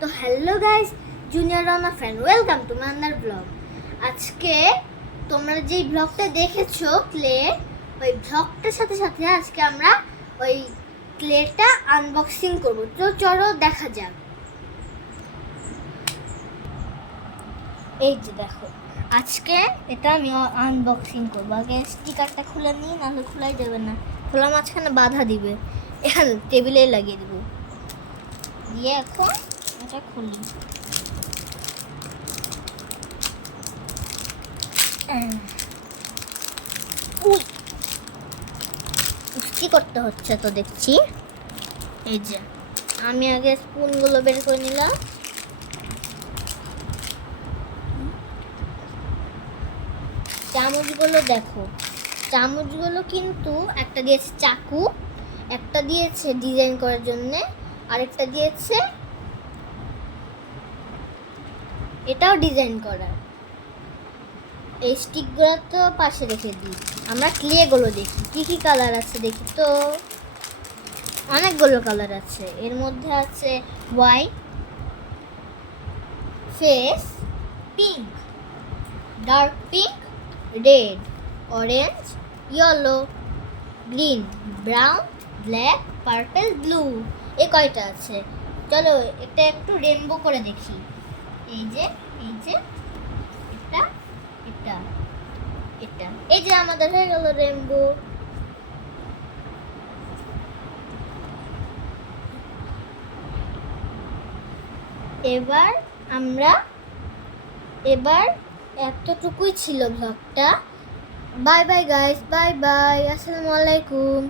তো hello guys, junior Rana friend, welcome to my another blog. আজকে তোমরা যেই ব্লগটা দেখেছো ক্লে, ওই ব্লগটার সাথে সাথে আজকে আমরা ওই ক্লেটা আনবক্সিং করব। তো চলো দেখা যাক। এই যে দেখো, আজকে এটা আমি আনবক্সিং করবো। আগে স্টিকারটা খুলে নিই, নাহলে খোলাই যাবে না। খোলা মাঝখানে বাধা দিবে, এখানে টেবিলে লাগিয়ে দেবো। দিয়ে এখন এটা খুলি। কি করতে হচ্ছে তো দেখছি। এই যে আমি আগে স্পুনগুলো বের করে নিলাম। চামচগুলো দেখো, চামচগুলো কিন্তু একটা দিয়েছে চাকু, একটা দিয়েছে ডিজাইন করার জন্য, আরেকটা দিয়েছে এটাও ডিজাইন করার। এই স্টিকগুলো তো পাশে রেখে দিই। আমরা ক্লেগুলো দেখি কি কি কালার আছে। দেখি তো, অনেকগুলো কালার আছে। এর মধ্যে আছে হোয়াইট, ফেস, pink, dark pink, red, orange, yellow, green, brown, black, purple, blue. এ কয়টা আছে। চলো এটা একটু রেনবো করে দেখি। এই যে এটা এটা এটা এই যে আমাদের হয়ে গেল রেনবো। এবার এতটুকুই ছিল ব্লগটা। Bye bye guys, bye bye, আসসালামু আলাইকুম।